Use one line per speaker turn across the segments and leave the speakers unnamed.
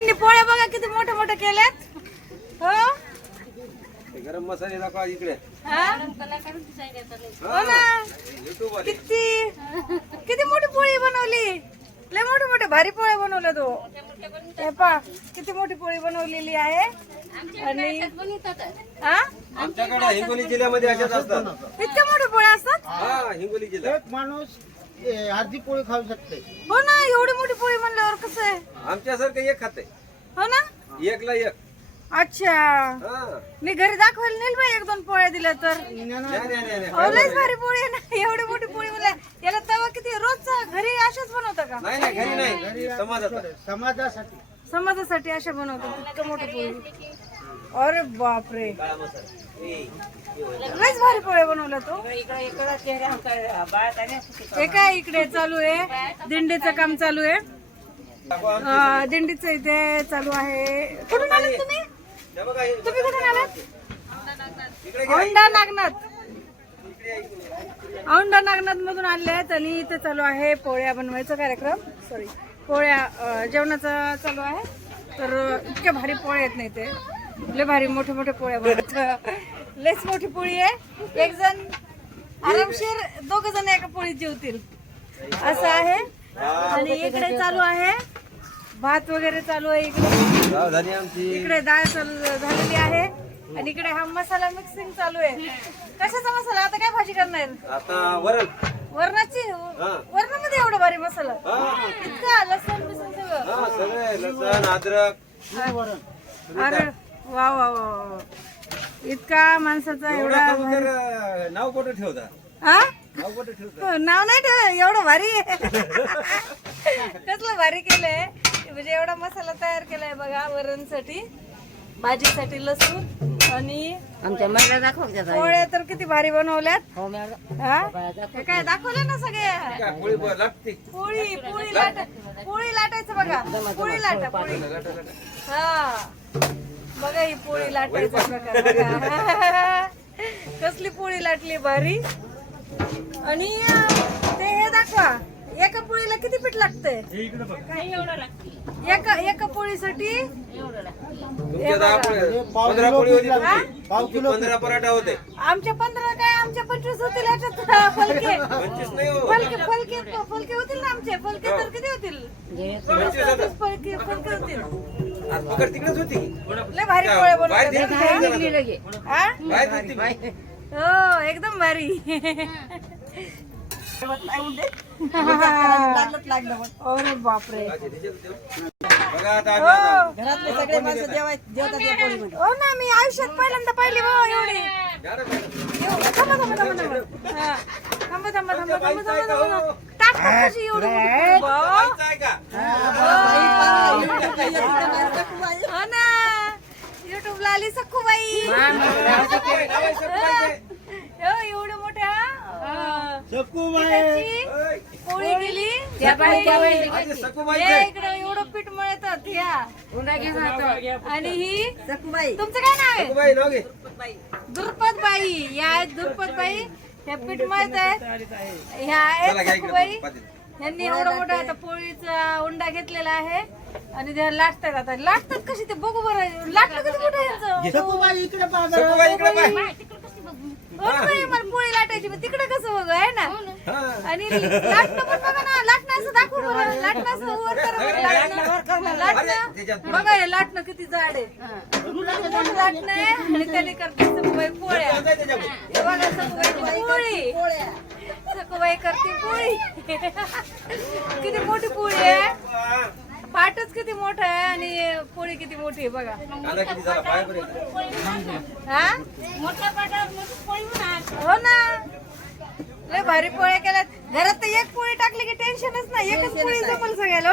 पोळ्या बघा किती मोठे मोठे केलेत. हो
गरम मसाले दाखवा इकडे.
हो ना किती किती मोठी पोळी बनवली. लय मोठे मोठे भारी पोळ्या बनवल्या तो. हे पा किती मोठी पोळी बनवलेली आहे. आणि
आमच्याकडे हिंगोली जिल्ह्यामध्ये अशाच असतात.
इतक्या मोठ्या पोळ्या असतात.
हा हिंगोली जिल्हा.
एक माणूस अर्धी पोळी खाऊ शकते.
हो ना एवढी मोठी पोळी म्हणल्यावर कसं आहे.
आमच्यासारखं एक खाते.
हो ना
एकला एक.
अच्छा
हा.
मी घरी दाखवायला नेल बाई एक दोन पोळ्या दिल्या तर. लयच भारी पोळी आहे ना. एवढी मोठी पोळी मला याला तवा किती रोजचा घरी अशाच बनवता का.
नाही नाही घरी नाही
समाजासाठी
समाजासाठी अशा बनवतात इतकं मोठी पोळी. अरे बापरे लयच भारी पोळ्या बनवल्या तो. हे काय इकडे चालू आहे दिंडीचं काम चालू आहे. दिंडीचं इथे चालू आहे. कुठून आलात तुम्ही. तुम्ही कुठून आलात. औंढा नागनाथ. औंढा नागनाथ मधून आले आहेत आणि इथे चालू आहे पोळ्या बनवायचा कार्यक्रम. सॉरी पोळ्या जेवणाचा चालू आहे. तर इतक्या भारी पोळ्या येत नाही ते. लय भारी मोठे मोठे पोळ्या बनवत. लयच मोठी पोळी आहे. एक जण आरामशीर दोघ जण एका पोळीत जेवतील असं आहे. आणि इकडे चालू आहे भात वगैरे चालू आहे. इकडे डाळ चालू झालेली आहे आणि इकडे हा मसाला मिक्सिंग चालू आहे. कशाचा मसाला. आता काय भाजी करणार.
आता वरण.
वरणाची. वरणामध्ये एवढा भारी मसाला. इतका लसूण बिसून सगळं.
सगळे लसण अद्रक.
अरे वा वा वा इतका माणसाचा एवढा
नाव कुठे ठेवता.
हा
नाव कुठे ठेवता.
नाव नाही ठेव. एवढं भारी कसलं भारी केलंय. म्हणजे एवढा मसाला तयार केलाय बघा वरणसाठी भाजीसाठी लसूण आणि
आमच्या महिला दाखव
पोळ्या तर किती भारी बनवल्यात. हे काय दाखवलं ना सगळे.
पोळी लागते.
पोळी पोळी लाट पोळी लाटायचं बघा. पोळी लाटा पोळी. हा बघा ही पोळी लाटायचा प्रकार बघा. कसली पोळी लाटली भारी. आणि ते हे दाखवा एका पोळीला किती पीठ लागतंय. एका पोळीसाठी
15 पोळी होती. 15 पराठा होते.
आमच्या 15 काय आमच्या 25 होतील. ह्याच्यात फलके
25 नाही हो.
फलके फलके फलके होतील ना. आमचे फलके तर किती होतील. 25 फलके होतील.
पकड तिकडेच होती.
लय भारी पोळ्या बनवल्या. हो एकदम भारी. अरे बापरे
घरातले सगळे माणसं जेवतात या पोळीमध्ये.
हो ना मी आयुष्यात पहिल्यांदा पाहिली हो एवढी. थांबा थांबा थांबा थांबा. हा थांबा थांबा थांबा थांबा थांबा थांबा. टाकतात कशी एवढी मोठी पोळी. हो ना युट्यूबला आली सखूबाई. एवढं मोठ्या पोळी गेली. इकडे एवढं पीठ मळतात ह्या. आणि ही
सखूबाई.
तुमचं काय नाव आहे. दुर्पद बाई. या आहेत दुर्पद बाई. ह्या पीठ मळत आहेत. ह्या आहेत सखूबाई. यांनी एवढं मोठं आता पोळीचा उंडा घेतलेला आहे आणि ते लाटतात. आता लाटतात कशी ते बघू बरं. लाटलं किती मोठं यांचं. हो ना बाई, मला पोळी लाटायची पण तिकडे कसं बघ आहे ना. आणि लाटणं पण बघा ना. लाटणं असं दाखवू बरं. लाटणं असं वर करा. लाटणं बघा हे लाटणं किती जाड आहे. लाटणं आहे आणि त्याने करते सखूबाई पोळ्या. हे बघा सखूबाई पोळी. सखूबाई करते पोळी. किती मोठी पोळी आहे. पाटच किती मोठा आहे आणि पोळी किती मोठी आहे बघा. हा मोठ्या पाटावर मोठी पोळी हो ना. लय भारी पोळ्या केल्यात. घरात तर एक पोळी टाकली की टेन्शनच नाही. एकच पोळी जमल सगळ्याला.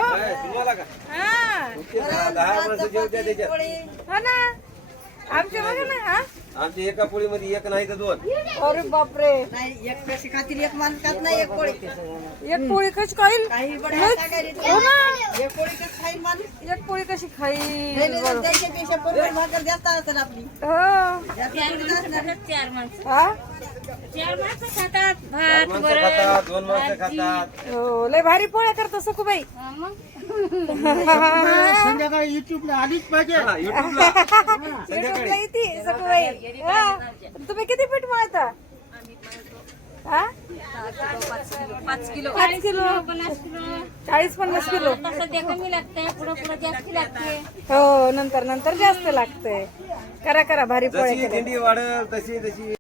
हो ना आमच्या बघा ना. हा
आमच्या एका पोळीमध्ये एक नाही तर 2.
अरे बापरे.
नाही एक कशी खातील एक माणूस खात नाही. एक पोळी
एक पोळी कशी खाईल. हो ना
एक पोळी कशी खाईल माणूस.
एक पोळी कशी खाईल.
त्याच्यापेक्षा पोळी भाकर जास्त असेल आपली.
हो
चार माणसं.
हा
4 माणसं खातात.
माणसं खातात, 2 माणसं खातात.
हो लय भारी पोळ्या करतो सखूबाई.
संध्याकाळी युट्यूबला आलीच पाहिजे.
युट्यूबला येते सगळं. हा. तुम्ही किती पीठ मळता? हा?
5 किलो
5 किलो
50 किलो
40-50 किलो.
आता सध्या कमी लागते पुढे जास्त लागते.
हो नंतर जास्त लागतंय. करा भारी पोळ्या
जशी
केल्या.
दिंडी वाढेल तशी